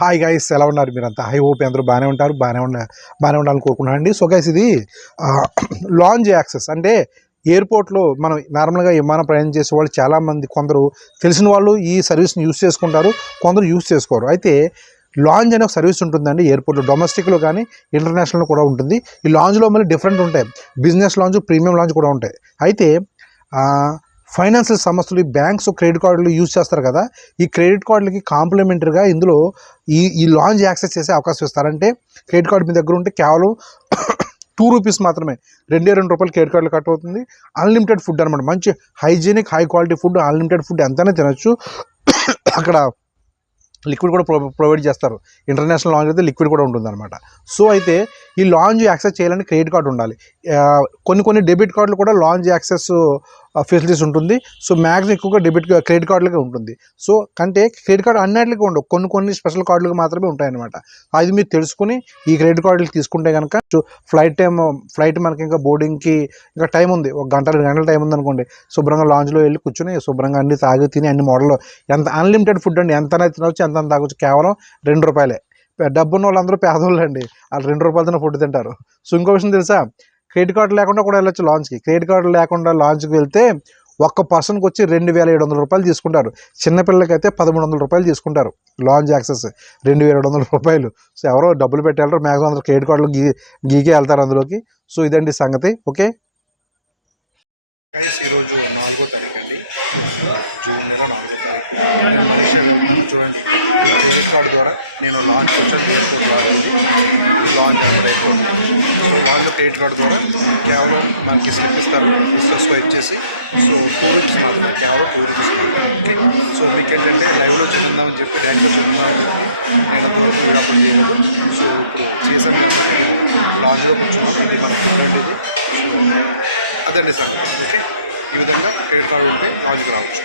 Hi guys ఎలా ఉన్నారు మీరంతా? హై ఓపీ అందరూ బాగానే ఉంటారు బాగానే ఉండ బాగానే ఉండాలని కోరుకుంటున్నాను అండి సో గైస్ ఇది లాంజ్ యాక్సెస్ అంటే ఎయిర్పోర్ట్లో మనం నార్మల్గా విమాన ప్రయాణం చేసే వాళ్ళు చాలామంది కొందరు తెలిసిన వాళ్ళు ఈ సర్వీస్ని యూస్ చేసుకుంటారు కొందరు యూస్ చేసుకోరు. అయితే లాంజ్ అనే ఒక సర్వీస్ ఉంటుందండి ఎయిర్పోర్ట్లో డొమెస్టిక్లో కానీ ఇంటర్నేషనల్లో కూడా ఉంటుంది. ఈ లాంజ్లో మళ్ళీ డిఫరెంట్ ఉంటాయి. బిజినెస్ లాంజ్ ప్రీమియం లాంజ్ కూడా ఉంటాయి. అయితే ఫైనాన్షియల్ సంస్థలు ఈ బ్యాంక్స్ క్రెడిట్ కార్డులు యూజ్ చేస్తారు కదా ఈ క్రెడిట్ కార్డులకి కాంప్లిమెంటరీగా ఇందులో ఈ ఈ లాంజ్ యాక్సెస్ చేసే అవకాశం ఇస్తారంటే క్రెడిట్ కార్డు మీ దగ్గర ఉంటే కేవలం టూ రూపీస్ మాత్రమే రెండే రెండు రూపాయలు క్రెడిట్ కార్డులు కట్ అవుతుంది. అన్లిమిటెడ్ ఫుడ్ అనమాట మంచి hygienic high quality food unlimited food ఎంతైనా తినచ్చు. అక్కడ లిక్విడ్ కూడా ప్రొ ప్రొవైడ్ చేస్తారు. ఇంటర్నేషనల్ లాంజ్ అయితే లిక్విడ్ కూడా ఉంటుంది అనమాట సో అయితే ఈ లాంజ్ యాక్సెస్ చేయాలంటే క్రెడిట్ కార్డు ఉండాలి. కొన్ని కొన్ని డెబిట్ కార్డులు కూడా లాంజ్ యాక్సెస్ ఫెసిలిటీస్ ఉంటుంది. సో మ్యాక్సిమం ఎక్కువగా డెబిట్ క్రెడిట్ కార్డులకే ఉంటుంది. సో కంటే క్రెడిట్ కార్డు అన్నిటికీ ఉండవు. కొన్ని కొన్ని స్పెషల్ కార్డులకు మాత్రమే ఉంటాయన్నమాట. అది మీరు తెలుసుకుని ఈ క్రెడిట్ కార్డులు తీసుకుంటే కనుక ఫ్లైట్ టైం ఫ్లైట్ మనకి ఇంకా బోర్డింగ్కి ఇంకా టైం ఉంది. ఒక గంట రెండు గంటల టైం ఉంది అనుకోండి శుభ్రంగా లాంజ్లో వెళ్ళి కూర్చొని శుభ్రంగా అన్ని తాగి తిని అన్ని మోడల్ ఎంత అన్లిమిటెడ్ ఫుడ్ అండి. ఎంత తినవచ్చు ఎంత తాగొచ్చు. కేవలం రెండు రూపాయలే. డబ్బున్న వాళ్ళందరూ పేదవాళ్ళు అండి వాళ్ళు రెండు రూపాయలతో ఫుడ్ తింటారు. సో ఇంకో విషయం తెలుసా? క్రెడిట్ కార్డు లేకుండా కూడా వెళ్ళొచ్చు లాంచ్కి. క్రెడిట్ కార్డు లేకుండా లాంచ్కి వెళ్తే ఒక్క పర్సన్కి వచ్చి రెండు వేల ఏడు వందల రూపాయలు తీసుకుంటారు. చిన్నపిల్లలకి అయితే పదమూడు వందల రూపాయలు తీసుకుంటారు. లాంచ్ యాక్సెస్ రెండు వేల ఏడు వందల రూపాయలు. సో ఎవరో డబ్బులు పెట్టి మ్యాక్సిమం అందరూ క్రెడిట్ కార్డులు గీ గీకే వెళ్తారు అందులోకి. సో ఇదండి సంగతి. ఓకే? ఈరోజు నేను లాంచ్ వచ్చాను లాంచ్ అక్కడ సో వాళ్ళు క్రెడిట్ కార్డు ద్వారా కేవలం మనకి స్లిప్ ఇస్తారు. ఇస్తారు స్వైప్ చేసి. సో టూ రూపీస్ మాత్రమే కేవలం టూ రూపీస్ ఓకే సో మీకు ఏంటంటే లైవ్లో చూద్దామని చెప్పి డైరెక్ట్గా చూద్దామని నేను అంతవరకు అప్పుడు చేయలేదు. సో చేసాను లాంచ్లో కూర్చున్నాను అదండి సార్. ఓకే ఈ విధంగా క్రెడిట్ కార్డు ఉంటే లాంచ్కి రావచ్చు.